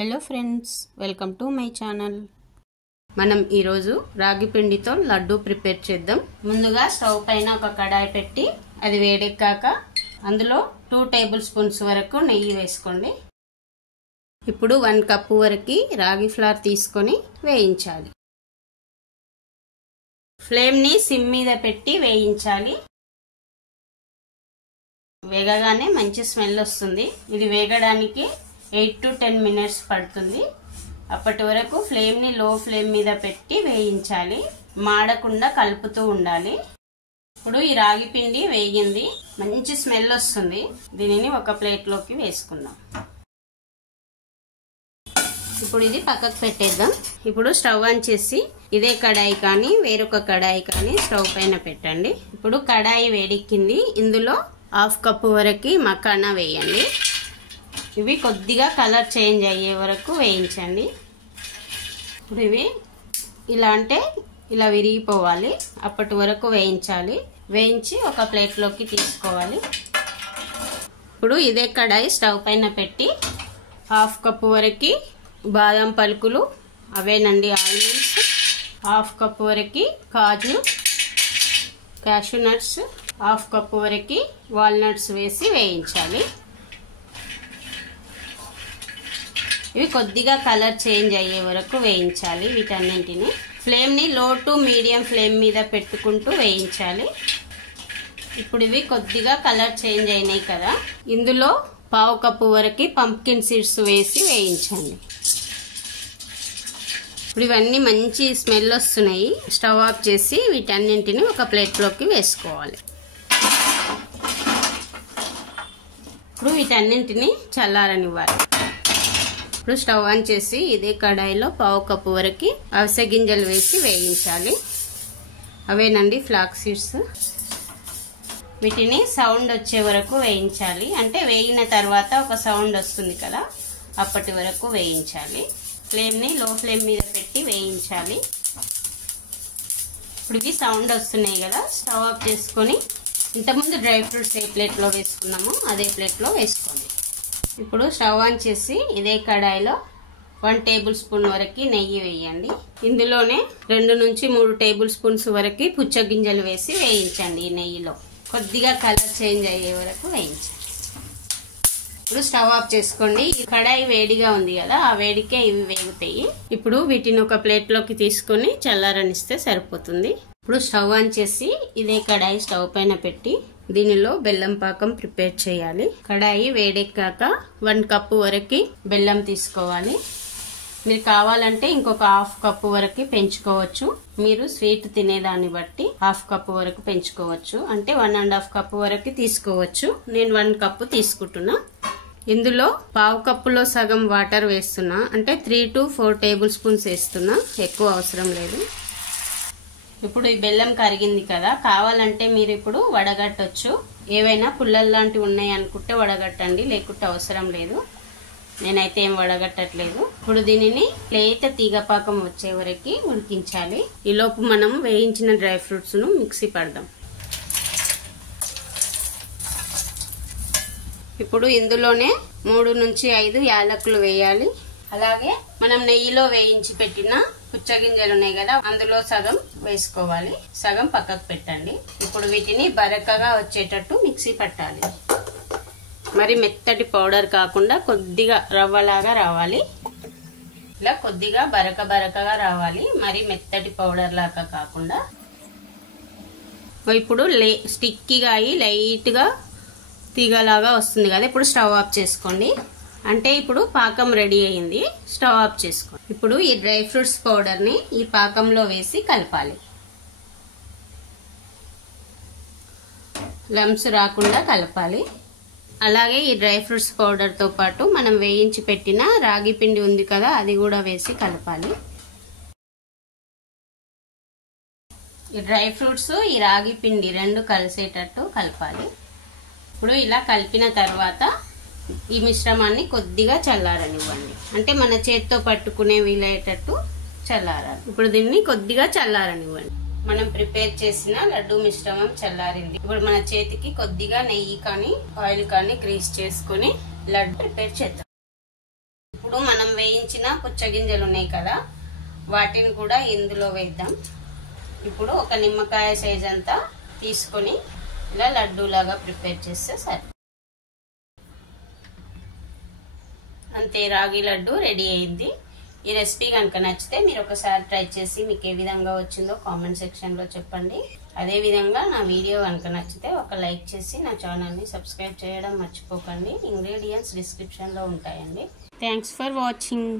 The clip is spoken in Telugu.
Hello friends, welcome to my channel. మనం ఈరోజు రాగి పిండితో లడ్డు ప్రిపేర్ చేద్దాం. ముందుగా స్టవ్ పైన ఒక కడాయి పెట్టి అది వేడెక్కాక అందులో 2 టేబుల్ స్పూన్స్ వరకు నెయ్యి వేసుకోండి. ఇప్పుడు 1 కప్పు వరకు రాగి ఫ్లోర్ తీసుకొని వేయించాలి. ఫ్లేమ్ని సిమ్ మీద పెట్టి వేయించాలి. వేగగానే మంచి స్మెల్ వస్తుంది. ఇది వేగడానికి 8 to 10 మినిట్స్ పడుతుంది. అప్పటి వరకు ఫ్లేమ్ని లో ఫ్లేమ్ మీద పెట్టి వేయించాలి. మాడకుండా కలుపుతూ ఉండాలి. ఇప్పుడు ఈ రాగి పిండి వేగింది, మంచి స్మెల్ వస్తుంది. దీనిని ఒక ప్లేట్లోకి వేసుకుందాం. ఇప్పుడు ఇది పక్కకు పెట్టేద్దాం. ఇప్పుడు స్టవ్ ఆన్ చేసి ఇదే కడాయి కానీ వేరొక కడాయి కానీ స్టవ్ పైన పెట్టండి. ఇప్పుడు కడాయి వేడెక్కింది. ఇందులో 1/2 కప్పు వరకు మకానా వేయండి. ఇవి కొద్దిగా కలర్ చేంజ్ అయ్యే వరకు వేయించండి. ఇప్పుడు ఇవి ఇలా అంటే ఇలా విరిగిపోవాలి, అప్పటి వరకు వేయించాలి. వేయించి ఒక ప్లేట్లోకి తీసుకోవాలి. ఇప్పుడు ఇదే కడాయి స్టవ్ పైన పెట్టి 1/2 కప్పు వరకు బాదం పలుకులు, అవేనండి ఆల్మండ్స్, 1/2 కప్పు వరకు కాజు, క్యాషూ నట్స్, 1/2 కప్పు వరకు వాల్నట్స్ వేసి వేయించాలి. ఇవి కొద్దిగా కలర్ చేంజ్ అయ్యే వరకు వేయించాలి. వీటన్నింటిని ఫ్లేమ్ని లో టు మీడియం ఫ్లేమ్ మీద పెట్టుకుంటూ వేయించాలి. ఇప్పుడు ఇవి కొద్దిగా కలర్ చేంజ్ అయినాయి కదా, ఇందులో 1/2 కప్పు వరకు పంప్కిన్ సీడ్స్ వేసి వేయించండి. ఇప్పుడు ఇవన్నీ మంచి స్మెల్ వస్తున్నాయి. స్టవ్ ఆఫ్ చేసి వీటన్నింటిని ఒక ప్లేట్లోకి వేసుకోవాలి. ఇప్పుడు వీటన్నింటిని చల్లారనివ్వాలి. ఇప్పుడు స్టవ్ ఆన్ చేసి ఇదే కడాయిలో 1/2 కప్పు వరకు అవిసె గింజలు వేసి వేయించాలి. అవేనండి ఫ్లాక్స్ సీడ్స్. వీటిని సౌండ్ వచ్చే వరకు వేయించాలి. అంటే వేగిన తర్వాత ఒక సౌండ్ వస్తుంది కదా, అప్పటి వరకు వేయించాలి. ఫ్లేమ్ని లో ఫ్లేమ్ మీద పెట్టి వేయించాలి. ఇప్పుడు ఇవి సౌండ్ వస్తున్నాయి కదా, స్టవ్ ఆఫ్ చేసుకొని ఇంతకుముందు డ్రై ఫ్రూట్స్ ఏ ప్లేట్లో వేసుకున్నామో అదే ప్లేట్లో వేసుకోండి. ఇప్పుడు స్టవ్ ఆన్ చేసి ఇదే కడాయిలో 1 టేబుల్ స్పూన్ వరకు నెయ్యి వేయండి. ఇందులోనే 2 నుంచి 3 టేబుల్ స్పూన్స్ వరకు పుచ్చగింజలు వేసి వేయించండి. ఈ నెయ్యిలో కొద్దిగా కలర్ చేంజ్ అయ్యే వరకు వేయించండి. ఇప్పుడు స్టవ్ ఆఫ్ చేసుకోండి. ఈ కడాయి వేడిగా ఉంది కదా, ఆ వేడికే ఇవి వేగుతాయి. ఇప్పుడు వీటిని ఒక ప్లేట్లోకి తీసుకొని చల్లారనిస్తే సరిపోతుంది. ఇప్పుడు స్టవ్ ఆన్ చేసి ఇదే కడాయి స్టవ్ పైన పెట్టి దీనిలో బెల్లం పాకం ప్రిపేర్ చేయాలి. కడాయి వేడెక్కాక 1 కప్పు వరకు బెల్లం తీసుకోవాలి. మీరు కావాలంటే ఇంకొక 1/2 కప్పు వరకు పెంచుకోవచ్చు. మీరు స్వీట్ తినేదాన్ని బట్టి 1/2 కప్పు వరకు పెంచుకోవచ్చు. అంటే 1.5 కప్పు వరకు తీసుకోవచ్చు. నేను 1 కప్పు తీసుకుంటున్నా. ఇందులో 1/2 కప్పులో సగం వాటర్ వేస్తున్నా. అంటే 3 to 4 టేబుల్ స్పూన్స్ వేస్తున్నా, ఎక్కువ అవసరం లేదు. ఇప్పుడు ఈ బెల్లం కరిగింది కదా, కావాలంటే మీరు ఇప్పుడు వడగట్టొచ్చు. ఏవైనా పుల్లలు లాంటివి ఉన్నాయి అనుకుంటే వడగట్టండి, లేకుంటే అవసరం లేదు. నేనైతే ఏం వడగట్టట్లేదు. ఇప్పుడు దీనిని లేత తీగపాకం వచ్చే వరకు ఉడికించాలి. ఈలోపు మనం వేయించిన డ్రై ఫ్రూట్స్ ను మిక్సీ పడదాం. ఇప్పుడు ఇందులోనే 3 నుంచి 5 యాలకులు వేయాలి. అలాగే మనం నెయ్యిలో వేయించి పెట్టిన పుచ్చగింజలు ఉన్నాయి కదా, అందులో సగం వేసుకోవాలి, సగం పక్కకు పెట్టండి. ఇప్పుడు వీటిని బరకగా వచ్చేటట్టు మిక్సీ పట్టాలి. మరి మెత్తటి పౌడర్ కాకుండా కొద్దిగా రవ్వలాగా రావాలి. ఇలా కొద్దిగా బరకగా రావాలి, మరి మెత్తటి పౌడర్ లాగా కాకుండా. ఇప్పుడు స్టిక్కీగా అయ్యి లైట్ గా తీగలాగా వస్తుంది కదా. ఇప్పుడు స్టవ్ ఆఫ్ చేసుకోండి. అంటే ఇప్పుడు పాకం రెడీ అయింది. స్టవ్ ఆఫ్ చేసుకోండి. ఇప్పుడు ఈ డ్రై ఫ్రూట్స్ పౌడర్ ని ఈ పాకంలో వేసి కలపాలి. లమ్స్ రాకుండా కలపాలి. అలాగే ఈ డ్రై ఫ్రూట్స్ పౌడర్ తో పాటు మనం వేయించి పెట్టిన రాగి పిండి ఉంది కదా, అది కూడా వేసి కలపాలి. ఈ డ్రై ఫ్రూట్స్ ఈ రాగి పిండి 2 కలిసేటట్టు కలపాలి. ఇప్పుడు ఇలా కలిపిన తర్వాత ఈ మిశ్రమాన్ని కొద్దిగా చల్లారనివ్వండి. అంటే మన చేత్తో పట్టుకునే వీలయ్యేటట్టు చల్లారాలి. ఇప్పుడు దీన్ని కొద్దిగా చల్లారనివ్వండి. మనం ప్రిపేర్ చేసిన లడ్డు మిశ్రమం చల్లారింది. ఇప్పుడు మన చేతికి కొద్దిగా నెయ్యి కానీ ఆయిల్ కానీ గ్రీస్ చేసుకుని లడ్డు ప్రిపేర్ చేద్దాం. ఇప్పుడు మనం వేయించిన పుచ్చగింజలు ఉన్నాయి కదా, వాటిని కూడా ఇందులో వేద్దాం. ఇప్పుడు ఒక నిమ్మకాయ సైజ్ అంతా తీసుకొని ఇలా లడ్డూలాగా ప్రిపేర్ చేస్తే సరే. అంతే, రాగి లడ్డు రెడీ అయింది. ఈ రెసిపీ కనుక నచ్చితే మీరు ఒకసారి ట్రై చేసి మీకు ఏ విధంగా వచ్చిందో కామెంట్ సెక్షన్లో చెప్పండి. అదేవిధంగా నా వీడియో కనుక నచ్చితే ఒక లైక్ చేసి నా ఛానల్ని సబ్స్క్రైబ్ చేయడం మర్చిపోకండి. ఇంగ్రీడియంట్స్ డిస్క్రిప్షన్లో ఉంటాయండి. Thanks for watching.